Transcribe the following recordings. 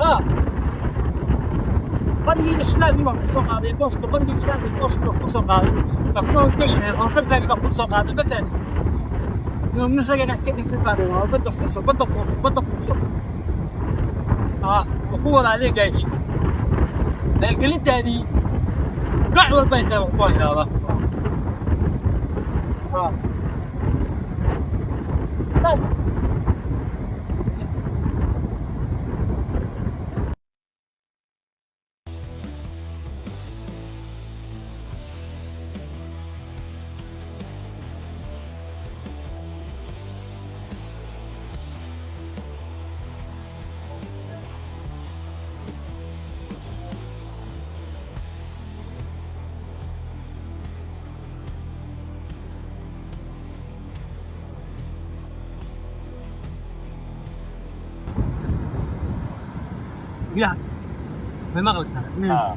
ها قرية إسلامي ما قصة هذا بوسط قرية إسلامي بوسط قصة هذا تكون كلها وخذ ذلك قصة هذا مثلا يوم نخرج ناس كده كده بدك فرصة ها وقوة عليه جاي لكن أنت هذه قاعد البيت هذا ها بس يا ما مغلق سنة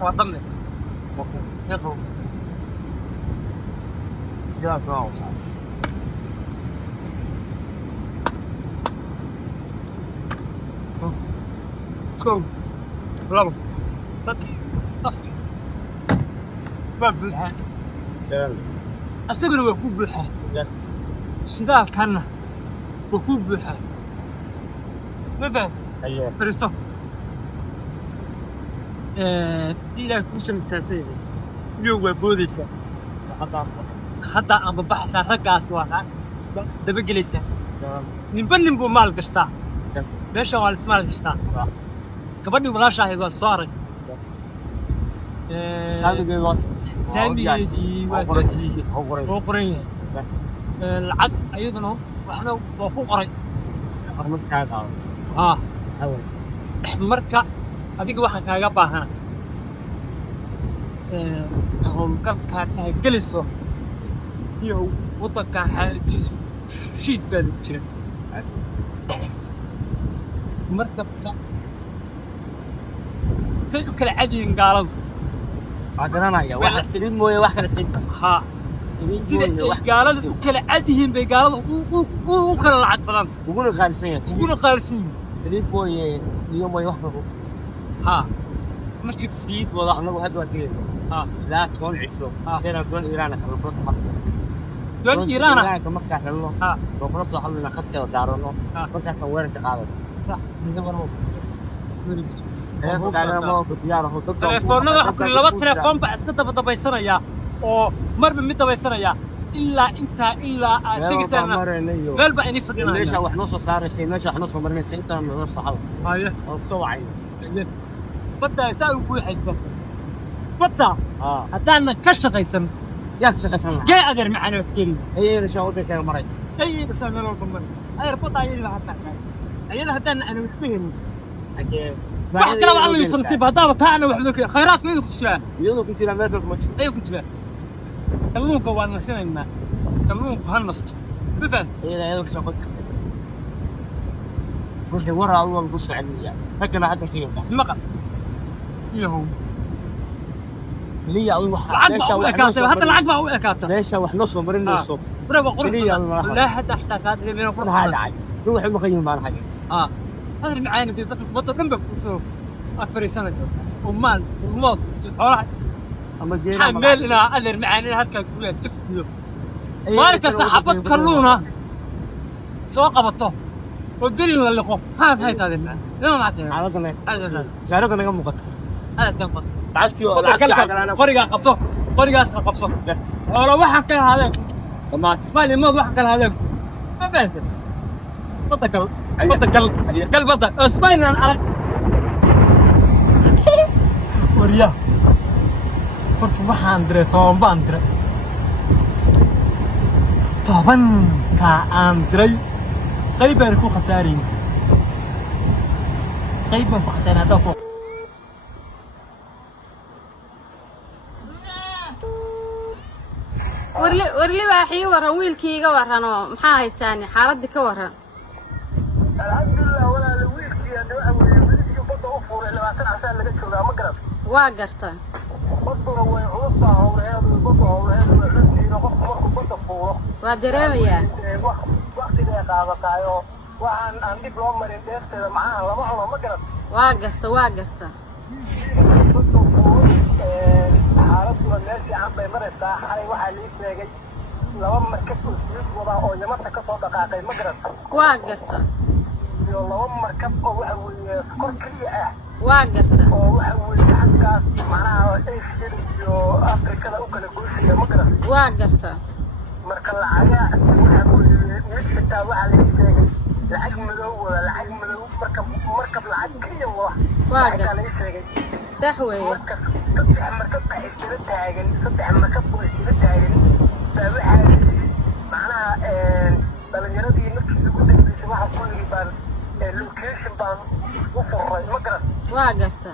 وضمني يلا جاك راوس سكول برافو صدق أصل باب بالحال تمام أسجل ويكون بالحال سداف كنا ويكون بالحال مثلا ايوه فريسو دي لا كوشن تنسيني اليوم بوديسا حتى أنا ببحث عن رقاص واحد دبي جلسة تمام نبني بمال قشطة تمام ليش هو الاسمال قشطة صح كبدي بغاشة هذا صاري سامي الوسط سامي يجي واساسي هو وقرية العد أيضا وإحنا وقري خمس كان أول marka adiga waxa kaaga baahan howlgalka aad geliso iyo wadanka xaaladiisu shiid baa jira markabka say u kala cadiyin gaaladu garanaya waxa saliid mooye wax kala qeyb ha sida ay gaaladu u kala cadiyin bay gaaladu u kala lacag badan uguna qaalisan yahay uguna qaalisan saliid mooye iyo mooye wax badan ha markii saliid wada anagu hadda waa tigay لا تكون عشرة هنا تكون إيران كمان بس دول إيران كمان كهرباء وبنص حلنا خسة ودارنا كنت أفورك قاعد صح تلفوننا حكوا لي لبض تلفون بس كنت بضبيسريا أو مر من متى بيسريا إلا أنت إلا تجسنا غير بقى نفرنا ليش واحد نص صار سين ليش واحد نص مرنا سين ترى من نص حلو هاي الصوعي بدأ يساوي كل حسبه بدأ هتانا كشخيسن يا كشخيسن جاي أقدر معنا كتير هي اللي شاورت كذا مرة هي بس أنا لو كمان هاي ربطة هي اللي حتى هي اللي هتانا أنا مسفين واحد كلام الله يصنصيب هذا بتاعنا وحنا خيرات مين كشلا يلا كنت لما بدك ماتش أيوة كنت بقى كلموك وانا سنة كلموك هالنصت مثلا هي اللي شاورت بس ورا أول بص عليا فكنا حتى شيء مقر يهو ليه أول واحد حتى العقبة أول كاتب ليش واحد نص مرنا الصبح برافو قرب لا حد احتاج هذا اللي نقول هذا عادي روح المخيم معنا حاجة هذا المعاني دي بطل جنبك بسوق أكثر سنة ومال وموت أروح أما جينا حملنا هذا المعاني هذا كله سكف كله مالك صحبت كلونا سوق بطل ودلنا اللي قوم هذا المعاني لا ما أعرف عرفنا شاركنا كم مقطع هذا كم مقطع عرفتي قريقة قبصه قريقة قبصه ولا واحد كان هذا ما تسمع لي ما واحد كان هذا ما بين بطل قلب بطل اسمعنا على وريا قلت ما أندري توم باندري طبعا كأندري قريبا يكون خسارين قريبا خسارين هذا فوق warli waaxii waran wiilkayga warano maxaa haysaani xaaladii ka waran alxamdulilah walaal wiilkii waxa weeye wiilkii badda u fuuray 20 casaan laga joogaa ma garad waa garta badduna way culusta howlaheedu badda howlaheedu waa culustiina qofku markuu badda fuuro waa dareemayaa wax waqtiga qaadatayo waxaan aan dib loo marin deefteeda macnaha lama cuno ma garan waa garta xaaladdu meeshii aan bay maraysaa xalay waxaa lii sheegay laba markab oo sii wada oo Yamanta ka soo dhaqaaqay ma garan waa garta iyo laba markab oo waxa weeye kor kaliya ah waa garta oo waxa weeye xaggaas macnaha Asia iyo Afrikada u kala gooshay ma garan waa garta marka lacaga waxa weeye xitaa waxa la sheegay lacag madow wada lacag madow markab lacag kaliya waa garta la sheegay sax weeye saddex markab ay isla taagan waxaa macnaha dhalinyaradii markii ugu dambeysay waxa ku yiri baan location baan u furay ma garan waa garta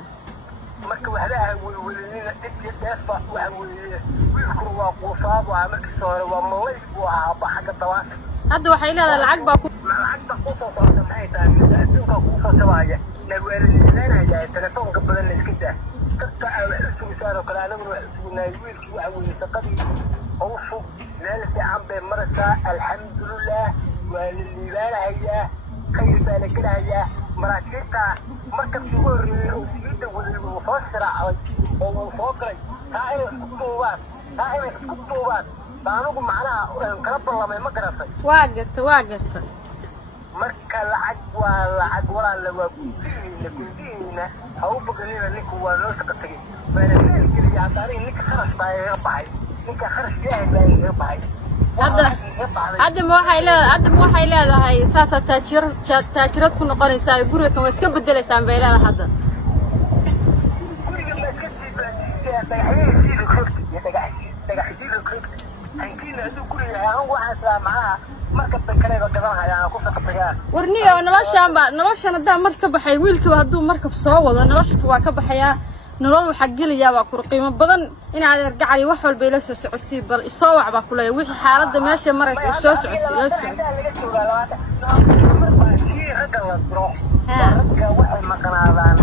marka waxaa welwelina dadkii deefa waxa weeye wiilku waa quusaab waa markii hore waa malay buu ahaa baxaga dawaas hadda waxay leedahay lacag baa ku soo socota maxay tahay adduunka ku soo tabaaya nagweelinaanaya telefoonka badan la iska daa dadka wax u sugisaan kale anaguna wax u sugnay wiilkii waxa weeye shaqadii hawshu meel fiican bay maraysaa alxamdulilah waa la liibaanahayaa khayr baa la gelahayaa maraakiibta markabkii ugu horreeyey oo siida waday wuu soo shiraacday oo wuu soo galay taa inay isku duubaan baa anigu macnaha kala ballamay ma garatay waa garta marka lacag waa lacag walaala waa guddihiina ha u boganina ninku waa noo shaqa tegay waana meel geliya hadda aniga ninka kharash baa iga baxay ninka kharash ilaahay baa iga baxay hadda ma waxay leedahay saasaa taajirad ku noqonaysaa guriga kan waa iska bedelaysaan bay leedahay hadda guriga ma iska dhagaxyiida koogta hankiina hadduu guriga yahay anigu waxaan islaa macnaha markabta kaleba gadanhayaan ku shaqatagaa warniyo noloshan haddaa mar ka baxay wiilkiiba hadduu markab soo wado nolosha waa ka baxayaa nolol waxaa gelayaa waa kur qiimo badan inaad ergacali wax walba ila soo socodsii bal isoo wac baa kuleeya wixii xaaladda meesha maraysa soo socodsii ila socodsii ragga la diro ragga waxay maqnaadaan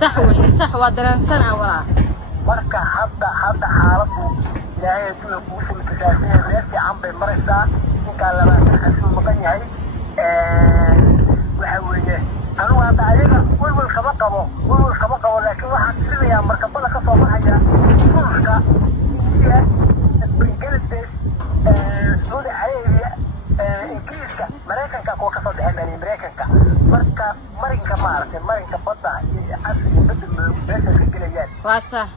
صح وين صح ودران سنة ولا marka hadda xaaladdu ilaahay inuu ku soo taashay reerti aan bay maraysaa ninka labaatan xasuu maqan yahay waxa weeye anu hadda ayaga walwal kama qabo laakiin waxaan filayaa markabada ka soo baxaya kurska iyo Ingiriiska Saudi Arabia Ingiriiska Mareykanka kuwa ka soo baxay Mareykanka marka marinka badda iyo Afrika badda meesha ka gelayaan waa sax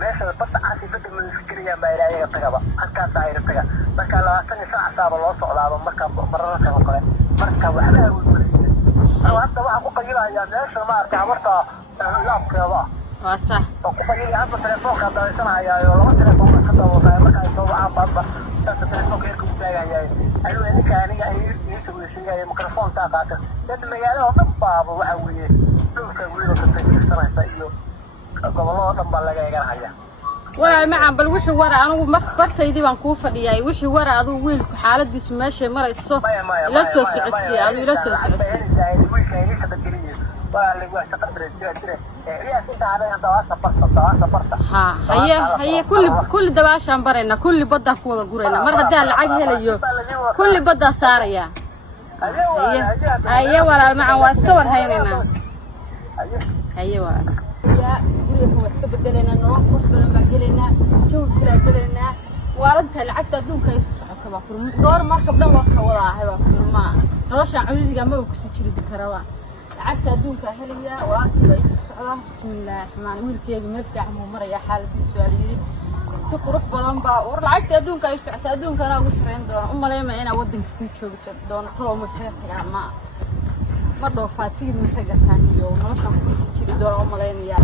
meesha badda Afrika badda meesha ka gelayaan baa ilaahay tagaba halkaas ay taga marka 20 saac loo socdaado marka mararka kale marka waxba hadda waxa ku qayilaya meesha ma arka abarta laabkeeda waa sax oo ku qayilaya hadda telefoonka daawanaya iyo laba telefoon ka daawada marka ay soo wacaan badda dadka telefoonka ku taagayay ayuu aniga ay soo sheegay mikrofoonka qaata dad magaalada oo dhan baaba waxa weeye dhulka wiilo ka tagsanaysa iyo gobolada dhan baa laga eeganaya waa macaan bal wixii wara anigu bartaydii baan ku fadhiyay wixii wara aduu wiilku xaaladiisu meesha marayso ila soo socodsii aduu ila soo socodsii هي كل دباشان برينا كل بدها كودا غورينا مر هدا لعag helayo كل بدها saaraya هي ولا مع واستور هيننا هي ولا يا guriga waa iska bedelena nolol qurux badan baa gelena jawi kala gelena waaranta lacagta adduunka ay soo socoto baa furmo door markab dhan waa soo wadaa waa furma nolosha curidiga ma ku sii jiri karaa lacagta adduunka helaya waaranta ay soo socdaan bismillaahir rahmaanir wiilkeedu meel fiican uu maraya xaaladiisu waa yiri si qurux badan baa war lacagta adduunka ay socoto adduunkana ugu sareen doona u maleeyma inaa wadanka sii joogto doona talo ma saga tagaa ma dhoofaatid ma saga taaniyo nolosha ku sii jiri doona u maleynaya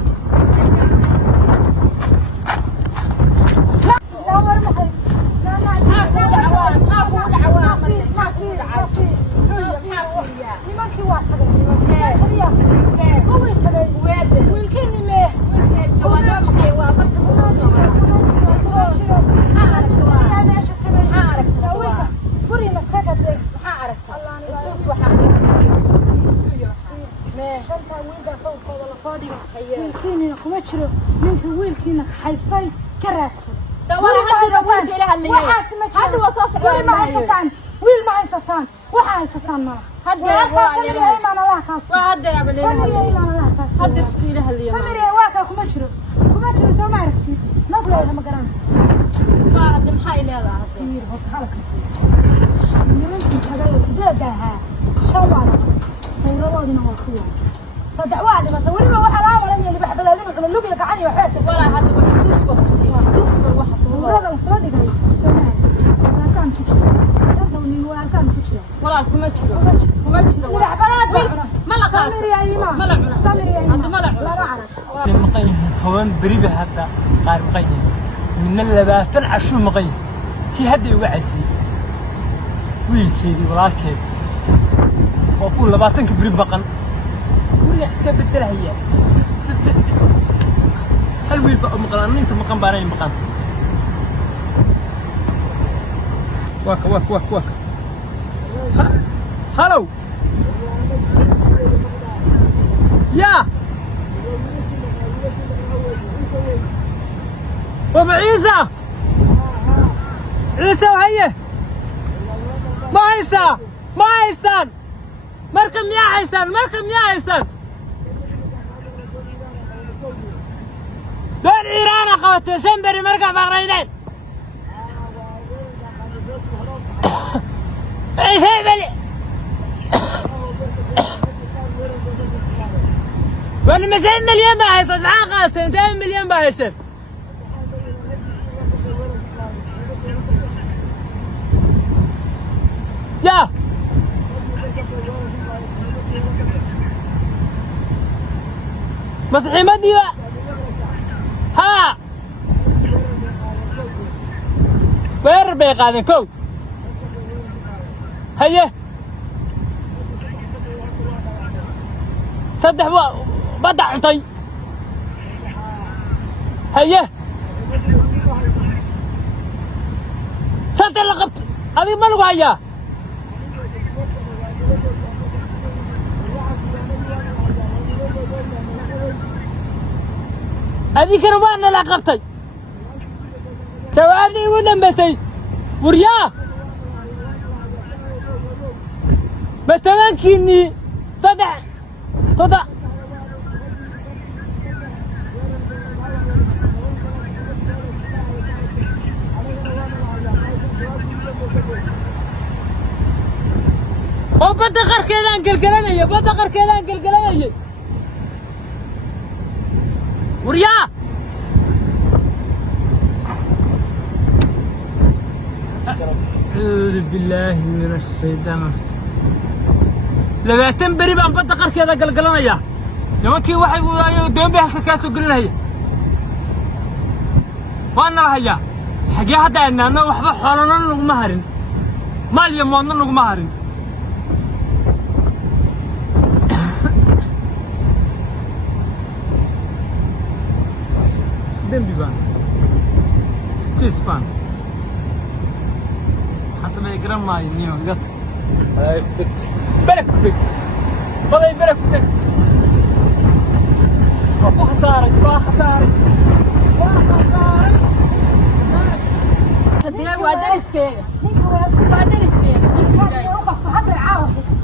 wiilkiina kuma jiro ninka wiilkiina haystay كراسي ولا حد يقول لها اللي هذا وصوص ويل ما هيستان ويل ما هيستان وحا هيستان ما هذا وهذا يا بلي هذا اشكي لها اللي سمري واكا كما جرو سو ما عرفتي ما بلا ما قرانس بعد محاي لها كثير هلك نرنتي هذا سدادها شوارع سيرودنا واخويا فدعوة لما تقولي له واحد عامل اللي بحب لازم على اللوبي قعني وحاسب ولا هذا واحد تصبر واحد هذا الصوت قال سمع انا كان كذا ولا كان كذا ولا كما تشرو العبارات ما لقى سمري يا ايمان ما لعنا سمري يا ايمان ما لعنا لا اعرف مقين طوان بريبه هذا قال مقين من اللباتن عشو مقين تي هدي وعسي ويلكيدي walaalkeed oo ku 20 bari baqan guriga iska bedel haya hal wiil baa maqan inta maqan baaray maqan waka hello ya بابا عيسى وهيه ما هيسان مركم يا حسن دول إيران قوتي سنبري مركب بغريدين ايه هبلي وانا 200 مليون باحسن معاه قوتي 200 مليون باحسن يا مسحي مدي ها وير بيقادن كو هيه صدح بدع عطي هيه صدح لقبت هذه ما لو هيا هذيك روانا لقبتي سوالي ودنبسي وريا مثلا كيني صدع وبدقر كذا قلقلانية وريا أعوذ بالله من الشيطان الرجيم لما تنبري بان بدقر كذا قلقلانية لما كي واحد دوم بيحصل كاسو قلنا وانا هيا حقي هذا أنا وحبا حولنا نغمهرين مال يمونا نغمهرين دمبي بان كيس بان حسب يقرأ معي نيو قط بلك والله بلك أبو خسارة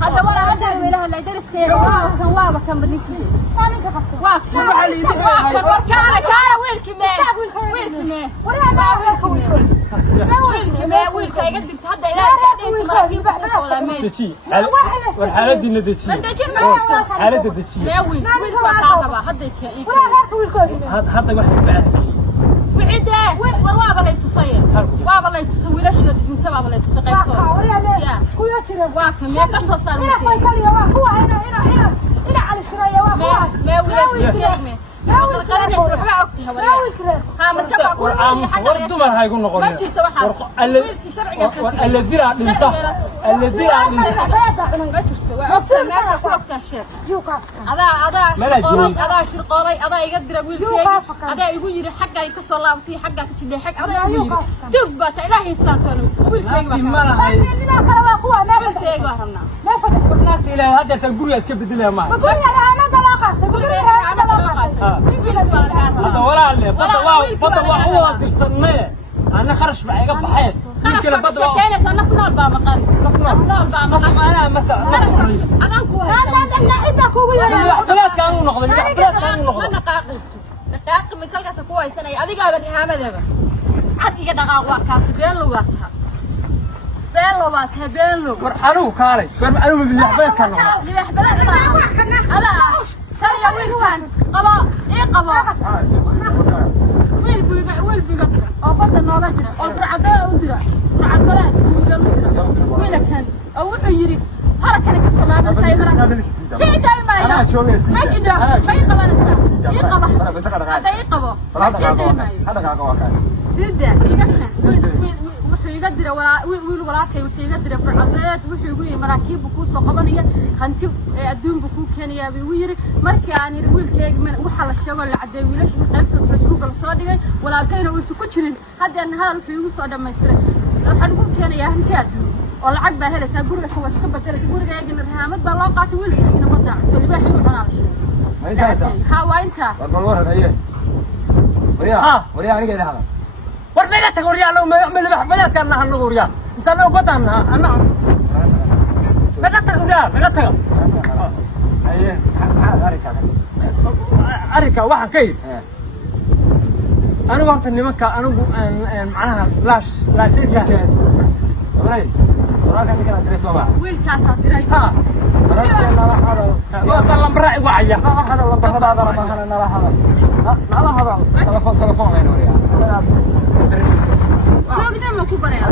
هذا ولا هذا ولا هلا درس كيف واقف كم بدي فيه واقف ويلك يقدر تهدى إلى ساعتين مراكب بحث ولا مين والحالة دي ندتشي حالة ندتشي ما ويلك وطاقة هذا كيف هذا واحد بعد وعده ورواب الله يتصير واب الله يتصوي لا شيء من تبع الله يتصير يا واكم يا قصة صار هو هنا على الشراية ما ولاش بالكلمة قرني سبحة وقتها ولا ها متبع كل والدمر هيكون نقول ما جرت واحد الذي راح ننتهي ما جرت ماشي وقتها الشيخ هذا شرقاري هذا يقدر أقول كذا هذا يقول حقه يكسر لامتي حقه كذي حق هذا يقول تبى إلهي يستانتونه أقول كذا ما إلى هذا الجوري أسكت بدلها معي. بقول أنا طلاقة. هذا ولا اللي بدل هو تصنع أنا خرج معي قبل حيل يمكن بدل كان صار نفنول بامقان نفنول بامقان أنا مثلا أنا كويس لا عندك كويس لا كانوا نقضي لا كانوا نقضي نقاق مثلك كويس أنا أديك أبرهامة ده عادي كده قاقوا كاس بيلو واتها بيلو أنا كاري أنا من اللي حبيت كانوا اللي يحبلها أنا ترى يا ويل كان قبا إيه قبا ويل بيجا أو بدل نولا جرا أو برعدة ودرا برعدة ويل كان أو حيري هذا كان كسلام سايمرا سيدا ما ما جدا ما يقبل الساس يقبل هذا يقبل ما سيدا ما سيدا يقبل wuxuu iga diray wiil walaakay wuxuu iga diray burcadeed wuxuu igu yiri maraakiib ku soo qabanaya hanti adduunka ku keenaya buu yiri markii aan yiri wiilkayga waxa la sheego la cadeey wiilasha qaybta Facebook la soo dhigay walaakayna uu isku jirin hadda hadal wuxuu igu soo dhameystiray waxaan ugu keenayaa hanti adduun oo lacag baa helaysa guriga kuwa iska bedelaysa gurigaagina rahamad baa loo qaatay wiilkaygina wada waliba xil cunaa la sheegay ha waa inta وريا أنا قاعد هذا ورنا تقول وريا لو ما يعمل بحبلات كان نحن وريا إنسان لو بدنا أنا بدنا تقول أيه أريكا واحد كيف أنا وقت اللي مكة أنا معناها لا شيء كان وريا كان أدرس وما ويل كاسات دري ها ما طلع براعي وعيا تلفون وين وريا ما كبر يا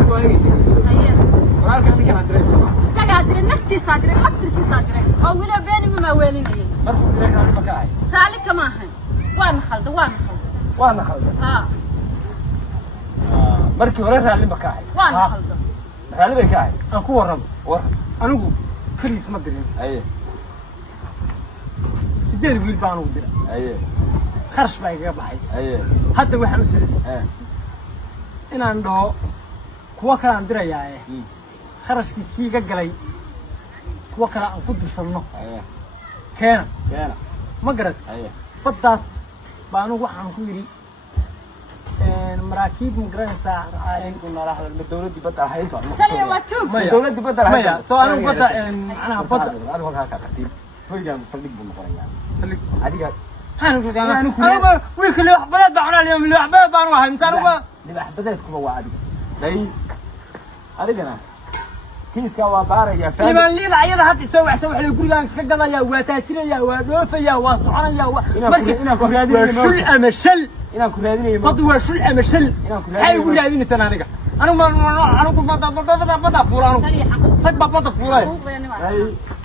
هيا وريا كان أدرس وما استقعد نفتي صادري أكثر صادري أو ولا بيني وما ويلين مركو ترينا على المكان ذلك ما هي وانا خلده مركي وريها على المكان وانا خلده على المكان أكو ورم أنا أقول كريس ما أدري أيه سديد ويل بانو درا أيه خرش باي قبحي أيه هذا وحنا نسير أيه إن عنده كوا كلام درا يا خرش كي جالي كوا كلام قدر صنّه أيه كان ما قرأت أيه بداس بانو وحنا كويري مراكب مقرنسا عين كنا راح الدولة دي بدأ حيفا سلي واتوب الدولة دي بدأ مايا سؤال بدأ أنا بدأ أنا وقعت كثير فيجا مصدق بالمقارنة سلك عادي أنا ويكل بلد بعنا اليوم اللي بلد بعنا واحد مثلا هو اللي بدأت كم عادي زي عادي جنا كيس كوا بارج يا فاهم لما اللي لا يلا هاد يسوي يقول لك سجل يا واتاتنا يا ودوف يا وصعنا يا إنا كريادين شو الأمشل إنا كريادين قدوة شو الأمشل هاي يقول لي سنة أنا ما بدا فلان هاي بدا فلان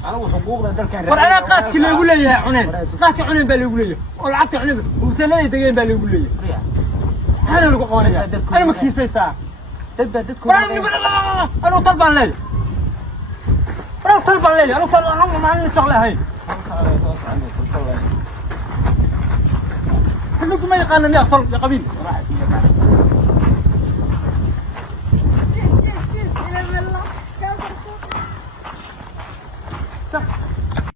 أنا وحقوق ده كان وأنا قات كله يقول لي عنين قات عنين بالي يقول لي والعت عنين وسنة يتجين بالي يقول لي أنا اللي قوانا أنا ما كيسي ساعة تبدأ تدخل أنا طلبا لي أنا طلبا لي أنا طلبا أنا ما عندي شغلة هاي كلكم ما يقانني أطلب يا قبيل